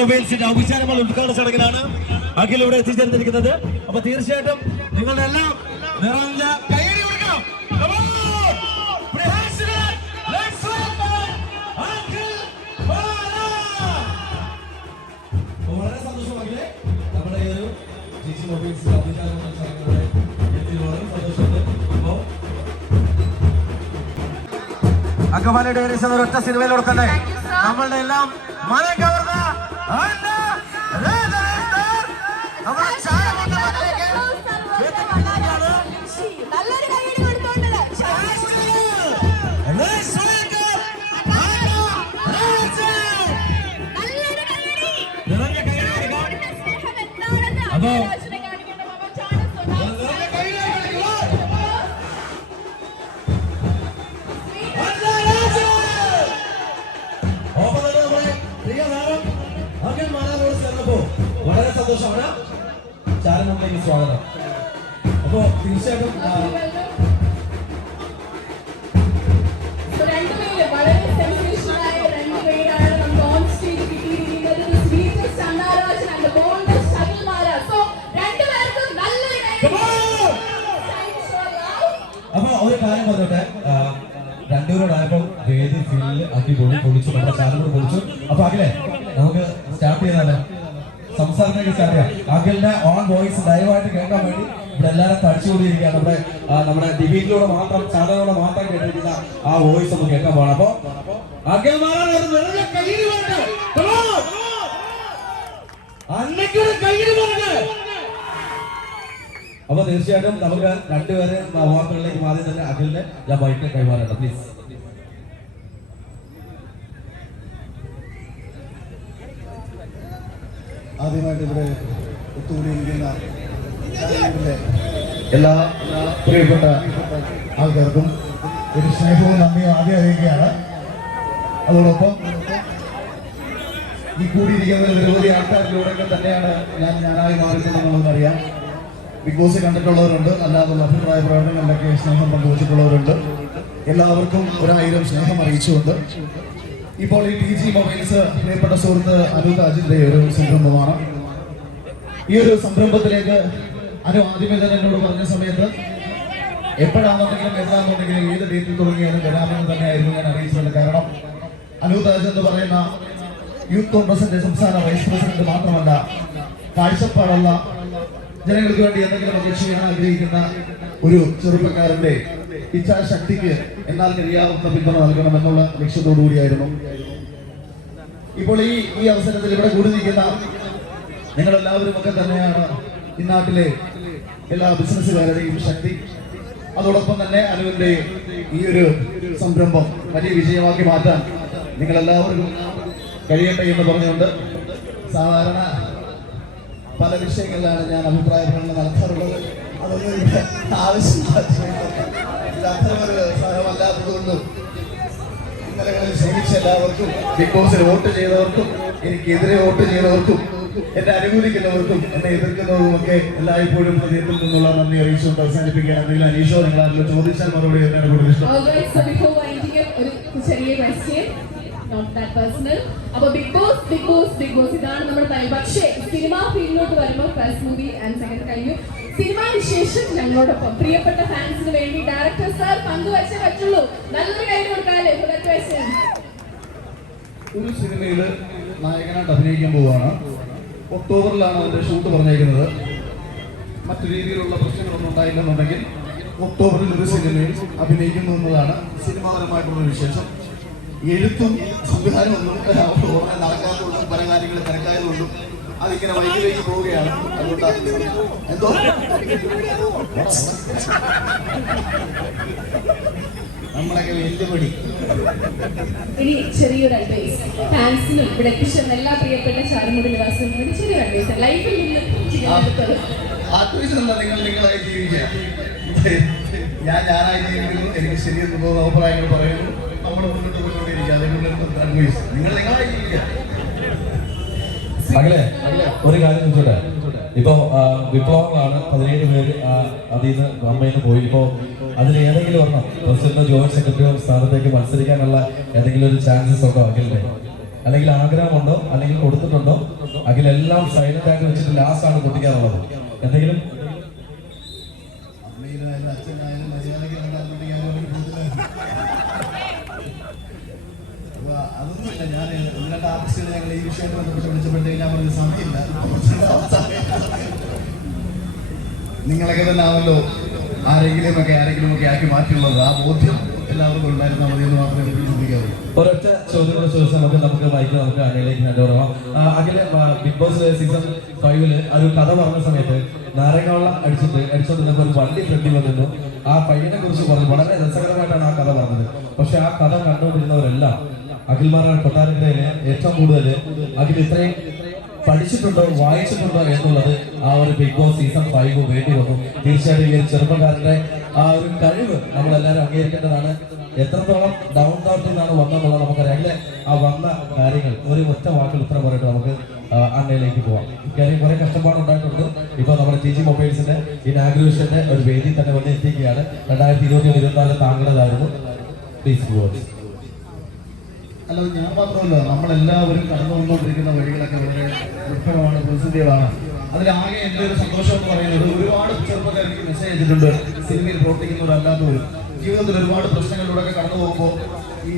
മൊബൈൽസിന്റെ ഔപചാരമായ ഉദ്ഘാടന ചടങ്ങിലാണ് അഖിൽ ഇവിടെ എത്തിച്ചേർന്നിരിക്കുന്നത്. അപ്പൊ തീർച്ചയായിട്ടും നിങ്ങളുടെ എല്ലാം നിറഞ്ഞ വളരെ സന്തോഷമാകില്ലേ? നമ്മുടെ ഈ ഒരു ജിജി മൊബൈൽസിന്റെ എത്തിയത് വളരെ സന്തോഷമുണ്ട്. അപ്പോ ഒരൊറ്റ സിനിമയിലൂടെ തന്നെ നമ്മളുടെ എല്ലാം മനം കവർന്ന നല്ലൊരു ആ, രണ്ടുപേരോടായപ്പോൾ വേദി ഫീൽഡിൽ ആക്കി പൊളി പൊളിച്ചു. നമ്മുടെ ചാനൽ പൊളിച്ചു. അപ്പൊ അഖിലെ നമുക്ക് സ്റ്റാർട്ട് ചെയ്താലോ സംസാരത്തിലേക്ക് സ്റ്റാർട്ട് ചെയ്യാം. അഖിലിന്റെ ഓൺ വോയിസ് ലൈവായിട്ട് കേൾക്കാൻ വേണ്ടി ഇവിടെ എല്ലാവരും തടിച്ചുകൊണ്ടിരിക്കുകയാണ്. നമ്മുടെ നമ്മുടെ ഡിബേറ്റിലൂടെ മാത്രം ചാനലിലൂടെ മാത്രം കേട്ടിരിക്കുന്ന ആ വോയിസ് ഒന്ന് കേൾക്കാൻ പോകണം അപ്പൊ വേണ്ട? അന്നയ്ക്കൊരു കയ്യിൽ വേണ്ട? അപ്പൊ തീർച്ചയായിട്ടും നമുക്ക് രണ്ടുപേരെ വാർത്തകളിലേക്ക് ആദ്യം തന്നെ അഖിലിന്റെ ഞാൻ ബൈക്ക് കൈമാറണം പ്ലീസ് ആദ്യമായിട്ട് ഇവിടെ ഒത്തുകൂടിയിരിക്കുന്ന എല്ലാ പ്രിയപ്പെട്ട ആൾക്കാർക്കും ഒരു സ്നേഹവും നന്ദിയും ആദ്യം അറിയിക്കുകയാണ്. അതോടൊപ്പം ഈ കൂടിയിരിക്കുന്ന നിരവധി ആൾക്കാരിലൂടെ തന്നെയാണ് ഞാൻ ഞാനായി മാറിയത് അറിയാം. ബിഗ് ബോസ് കണ്ടിട്ടുള്ളവരുണ്ട്. അല്ലാതുള്ള അഭിപ്രായ പ്രകടനങ്ങളിലൊക്കെ സ്നേഹം പങ്കുവച്ചിട്ടുള്ളവരുണ്ട്. എല്ലാവർക്കും ഒരായിരം സ്നേഹം അറിയിച്ചുകൊണ്ട്. ഇപ്പോൾ ഈ ടി ജി മൊബൈൽസ് പ്രിയപ്പെട്ട സുഹൃത്ത് അനു താജിന്റെ ഒരു സംരംഭമാണ്. ഈ ഒരു സംരംഭത്തിലേക്ക് അനു ആദ്യമേ തന്നെ എന്നോട് പറഞ്ഞ സമയത്ത് എപ്പോഴാണെന്നുണ്ടെങ്കിലും എന്താണെന്നുണ്ടെങ്കിലും ഏത് ഡേറ്റിൽ തുടങ്ങിയാലും വരാമെന്ന് തന്നെയായിരുന്നു ഞാൻ അറിയിച്ചത് കാരണം അനു താജ് എന്ന് പറയുന്ന യൂത്ത് കോൺഗ്രസിന്റെ സംസ്ഥാന വൈസ് പ്രസിഡന്റ് മാത്രമല്ല കാഴ്ചപ്പാടുള്ള ജനങ്ങൾക്ക് വേണ്ടി എന്തെങ്കിലും ഒക്കെ ചെയ്യാൻ ആഗ്രഹിക്കുന്ന ഒരു ചെറുപ്പക്കാരന്റെ ഇച്ഛാശക്തിക്ക് എന്നാൽ കഴിയാവുന്ന പിന്തുണ നൽകണം എന്നുള്ള ലക്ഷ്യത്തോടു കൂടിയായിരുന്നു. ഇപ്പോൾ ഈ ഈ അവസരത്തിൽ ഇവിടെ കൂടി നിൽക്കുന്ന നിങ്ങളെല്ലാവരും ഒക്കെ തന്നെയാണ് ഈ നാട്ടിലെ എല്ലാ ബിസിനസ്സുകാരുടെയും ശക്തി. അതോടൊപ്പം തന്നെ അനുവിന്റെ ഈ ഒരു സംരംഭം വലിയ വിജയമാക്കി മാറ്റാൻ നിങ്ങളെല്ലാവർക്കും കഴിയട്ടെ എന്ന് പറഞ്ഞുകൊണ്ട് സാധാരണ പല വിഷയങ്ങളിലാണ് ഞാൻ അഭിപ്രായ പ്രകടനം നടത്താറുള്ളത്. അതൊന്നും ഇവിടെ ആവശ്യമില്ല അത്തരമൊരു സ്ഥലമല്ലാത്തതുകൊണ്ടും ഇന്നലകളിൽ ശ്രമിച്ച എല്ലാവർക്കും ബിഗ് ബോസിൽ വോട്ട് ചെയ്തവർക്കും എനിക്കെതിരെ വോട്ട് ചെയ്തവർക്കും എന്നെ അനുകൂലിക്കുന്നവർക്കും എന്നെ എതിർക്കുന്നവർക്കും ഒക്കെ എല്ലായ്പ്പോഴും ഹൃദയത്തിൽ നിന്നുള്ള നന്ദി അറിയിച്ചുകൊണ്ട് അവസാനിപ്പിക്കാൻ എന്തെങ്കിലും അനീഷോ നിങ്ങൾ അതിൽ ചോദിച്ചാൽ മറുപടി തന്നെയാണ് കൂടുതൽ ഇഷ്ടം. Alright, that personal. അപ്പൊ Bigg Boss Bigg Boss Bigg Boss ഇതാണ് നമ്മുടെ ടൈം പക്ഷേ സിനിമ ഫീൽഡിലോട്ട് വരുമ്പോൾ ഫസ്റ്റ് മൂവി ആൻഡ് സെക്കൻഡ് കഴിഞ്ഞു. സിനിമ വിശേഷം ഞങ്ങളോടൊപ്പം. പ്രിയപ്പെട്ട ഫാൻസിന് വേണ്ടി ഡയറക്ടർ സാർ പങ്കുവച്ചേ പറ്റുള്ളൂ. നല്ലൊരു കൈ കൊടുക്കാല്ലേ. ഒരു സിനിമയിൽ നായകനായിട്ട് അഭിനയിക്കാൻ പോവുകയാണ്. ഒക്ടോബറിലാണ് അതിന്റെ ഷൂട്ട് പറഞ്ഞേക്കുന്നത്. മറ്റു രീതിയിലുള്ള പ്രശ്നങ്ങളൊന്നും ഉണ്ടായില്ലെന്നുണ്ടെങ്കിൽ ഒക്ടോബറിൽ ഒരു സിനിമയിൽ അഭിനയിക്കുന്നു എന്നതാണ് സിനിമാപരമായിട്ടുള്ള വിശേഷം. എഴുത്തും സംവിധാനവും ഒന്നും ഓർമ്മ നടക്കാത്തതുകൊണ്ടും പല കാര്യങ്ങൾ തിരക്കായതുകൊണ്ടും അതിങ്ങനെ വൈകിലേക്ക് പോവുകയാണ്. അതുകൊണ്ട് എന്തോ? നമ്മളൊക്കെ വെല്ലുവിളി. ഇനി ചെറിയൊരു അഡ്വൈസ് ഫാൻസിനും ഇവിടെ എത്തിച്ചേർന്ന എല്ലാ പ്രിയപ്പെട്ട ചാരമുടി നിവാസിനും ചെറിയൊരു അഡ്വൈസ് ലൈഫിൽ നിന്ന് അഡ്വൈസ് എന്താ? നിങ്ങൾ നിങ്ങളായി ജീവിക്കുക. ഞാൻ ഞാനായി ജീവിക്കുന്നു. എനിക്ക് ശരിയെന്ന് തോന്നുന്ന അഭിപ്രായങ്ങൾ പറയുന്നു. പോയിക്കൊണ്ടിരിക്കുക അഡ്വൈസ് നിങ്ങൾ നിങ്ങളായി അഖിലെ ഒരു കാര്യം ചോദിച്ചോട്ടെ? ഇപ്പൊ വിപ്ലവങ്ങളാണ് പതിനേഴ് പേര് അതിൽ നിന്ന് അമ്മയിൽ നിന്ന് പോയി. ഇപ്പോ അതിൽ ഏതെങ്കിലും ഒരെണ്ണം. പ്രസിഡന്റോ ജോയിന്റ് സെക്രട്ടറിയോ സ്ഥാനത്തേക്ക് മത്സരിക്കാനുള്ള ഏതെങ്കിലും ഒരു ചാൻസസ് ഉണ്ടോ അഖിലേ അല്ലെങ്കിൽ ആഗ്രഹമുണ്ടോ? അല്ലെങ്കിൽ കൊടുത്തിട്ടുണ്ടോ? അഖിലെല്ലാം സൈലന്റ് ആക്കി വെച്ചിട്ട് ലാസ്റ്റ് ആണ് പൊട്ടിക്കാറുള്ളത്. എന്തെങ്കിലും ഇതിനകത്ത് ആർട്ടിസ്റ്റുകൾ ഞങ്ങൾ ഈ വിഷയത്തെ ബന്ധപ്പെട്ട് വിളിച്ചപ്പോഴത്തേക്ക് ഞാൻ പറഞ്ഞ സമയമില്ല നിങ്ങളൊക്കെ തന്നെ ആണല്ലോ ആരെങ്കിലും ഒക്കെ ആരെങ്കിലും ഒക്കെ ആക്കി മാറ്റിയുള്ളത്. ആ ബോധ്യം എല്ലാവർക്കും ഉണ്ടായിരുന്ന എന്ന് മാത്രമേ എനിക്ക് ചിന്തിക്കാറുള്ളൂ ഒരൊറ്റ ചോദ്യങ്ങൾ ചോദിച്ചാൽ നമുക്ക് നമുക്ക് മൈക്ക് നമുക്ക് അഖിലേക്ക് hand over Bigg Boss season ഫൈവിൽ ഒരു കഥ പറഞ്ഞ സമയത്ത് നാരങ്ങവെള്ളം അടിച്ചിട്ട് അടിച്ചോണ്ടിരുന്നപ്പോൾ ഒരു വണ്ടി ഫ്രണ്ടിൽ വന്നിരുന്നു. ആ പയ്യനെ കുറിച്ച് പറഞ്ഞു. വളരെ രസകരമായിട്ടാണ് ആ കഥ പറഞ്ഞത്. പക്ഷെ ആ കഥ കണ്ടുകൊണ്ടിരുന്നവരെല്ലാം അഖിൽമാരാണ് കൊട്ടാരക്കരയിൽ ഏറ്റവും കൂടുതൽ അഖിൽ ഇത്രയും പഠിച്ചിട്ടുണ്ടോ വായിച്ചിട്ടുണ്ടോ എന്നുള്ളത് ആ ഒരു ബിഗ് ബോസ് സീസൺ ഫൈവ് വേണ്ടി വന്നു. തീർച്ചയായിട്ടും ഈ ഒരു ചെറുപ്പക്കാരന്റെ ആ ഒരു കഴിവ് നമ്മൾ എല്ലാവരും അംഗീകരിക്കേണ്ടതാണ്. എത്രത്തോളം ഡൗൺ ഡൗട്ടിൽ നിന്നാണ് വന്നതെന്നുള്ളത് നമുക്കറിയാം. അല്ലെ ആ വന്ന കാര്യങ്ങൾ ഒരു ഒറ്റ വാക്കിൽ ഉത്തരം പറഞ്ഞിട്ട് നമുക്ക് ആ, അന്നയിലേക്ക് പോവാം. കാര്യം കുറെ കഷ്ടപ്പാട് ഉണ്ടായിട്ടുണ്ട്. ഇപ്പൊ നമ്മുടെ ടി ജി മൊബൈൽസിന്റെ ഇനാഗ്രേഷന്റെ ഒരു വേദി തന്നെ വന്ന് എത്തിക്കുകയാണ് രണ്ടായിരത്തി ഇരുപത്തി ഇരുപത്തിനാല് താങ്കളുടേതായിരുന്നു പ്ലീസ് അല്ലാതെ ഞാൻ മാത്രമല്ല നമ്മളെല്ലാവരും കടന്നു വന്നുകൊണ്ടിരിക്കുന്ന വഴികളൊക്കെ വളരെ ദുഃഖമാണ് പ്രതിസന്ധികളാണ്. അതിലാകെ എന്റെ ഒരു സന്തോഷം എന്ന് പറയുന്നത് ഒരുപാട് ചെറുപ്പക്കാർ എനിക്ക് മെസ്സേജ് അയച്ചിട്ടുണ്ട് സിനിമയിൽ പ്രവർത്തിക്കുന്നവരല്ലാത്തവരും ജീവിതത്തിൽ ഒരുപാട് പ്രശ്നങ്ങളിലൂടെ കടന്നു പോകുമ്പോൾ ഈ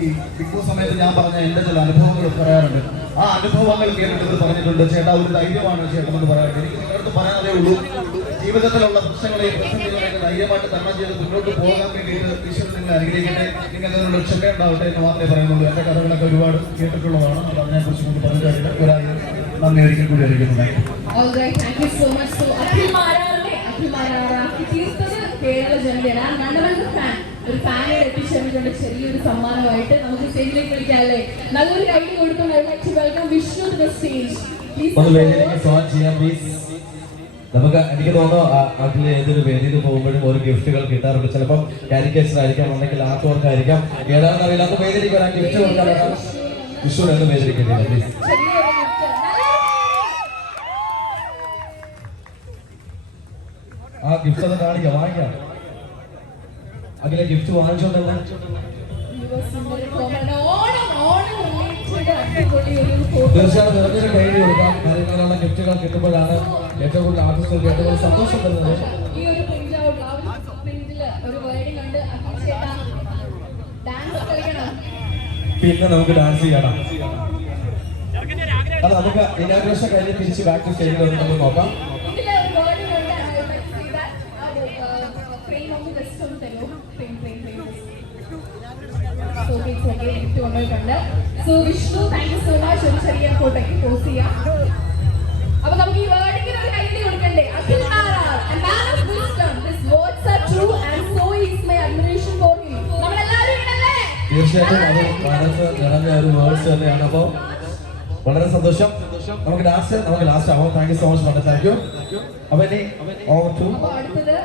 ബോസ് സമയത്ത് ഞാൻ പറഞ്ഞ എന്റെ ചില അനുഭവങ്ങൾ പറയാറുണ്ട്. ആ അനുഭവങ്ങൾ കേട്ടിട്ട് പറഞ്ഞിട്ടുണ്ട് ചേട്ടാ ഒരു ധൈര്യമാണ് ചേട്ടൻ എന്ന് പറയാറുണ്ട്. എനിക്ക് നിങ്ങളടുത്ത് പറയാനേ ഉള്ളൂ. ജീവിതത്തിലുള്ള പ്രശ്നങ്ങളെ പ്രശ്നങ്ങളെ ധൈര്യമായിട്ട് തരണം ചെയ്ത് മുന്നോട്ട് പോകാൻ വേണ്ടിയിട്ട് ഈശ്വരൻ നിങ്ങളെ അനുഗ്രഹിക്കട്ടെ. നിങ്ങൾ അതിനുള്ള ക്ഷമ ഉണ്ടാവട്ടെ എന്ന് മാത്രമേ പറയുന്നുള്ളൂ. എന്റെ കഥകളൊക്കെ ഒരുപാട് കേട്ടിട്ടുള്ളതാണ്. അത് അതിനെക്കുറിച്ച് കൊണ്ട് പറഞ്ഞു കഴിഞ്ഞാൽ ഒരായിരം നന്ദി ഒരിക്കൽ കൂടി അറിയിക്കുന്നു. ഒരു ഫാനെ എത്തിച്ചേർന്നിട്ടുണ്ട് ചെറിയൊരു സമ്മാനമായിട്ട് നമുക്ക് സ്റ്റേജിലേക്ക് വിളിക്കാം അല്ലേ നല്ലൊരു കൈ to welcome Vishnu to the stage please നമുക്ക് എനിക്ക് തോന്നുന്നു അതിൽ ഏതൊരു വേദിയിൽ പോകുമ്പോഴും ഒരു ഗിഫ്റ്റുകൾ കിട്ടാറുണ്ട്. ചിലപ്പം കാരിക്കേച്ചർ ആയിരിക്കാം അല്ലെങ്കിൽ ആർട്ട് വർക്ക് ആയിരിക്കാം ഏതാണെന്ന് അറിയില്ല. അത് വേദിയിലേക്ക് വരാൻ ഗിഫ്റ്റ് കൊടുക്കാൻ വിഷു എന്ന് വേദിയിലേക്ക് പ്ലീസ് ആ ഗിഫ്റ്റ് ഒന്ന് കാണിക്കാം വാങ്ങിക്കാം. അഖിലെ ഗിഫ്റ്റ് വാങ്ങിച്ചോണ്ടല്ല തീർച്ചയായിട്ടും നിറഞ്ഞൊരു കൈ കൊടുക്കാം കാരണം ഇങ്ങനെയുള്ള ഗിഫ്റ്റുകൾ കിട്ടുമ്പോഴാണ് ഏറ്റവും കൂടുതൽ ആർട്ടിസ്റ്റുകൾക്ക് ഏറ്റവും കൂടുതൽ സന്തോഷം തരുന്നത്. പിന്നെ നമുക്ക് ഡാൻസ് ചെയ്യണം അത് നമുക്ക് ഇനാഗ്രേഷൻ കഴിഞ്ഞ് തിരിച്ച് ബാക്ക് സ്റ്റേജിൽ നമുക്ക് നോക്കാം. കൊണ്ടുപോയിട്ടുണ്ട് so Vishnu thank you so much ഒരു ചെറിയ ഫോട്ടോയ്ക്ക് പോസ് ചെയ്യാം. അപ്പൊ നമുക്ക് ഈ വേർഡിങ്ങിന് ഒരു കൈയ്യടി കൊടുക്കണ്ടേ? അഖിൽ തീർച്ചയായിട്ടും അത് മനസ്സ് നിറഞ്ഞ ഒരു വേർഡ്സ് തന്നെയാണ്. അപ്പോൾ വളരെ സന്തോഷം. നമുക്ക് ലാസ്റ്റ് നമുക്ക് ലാസ്റ്റ് ആവാം. Thank you so much thank you അപ്പൊ ഇനി ഓവർ ടു അപ്പൊ അടുത്തത്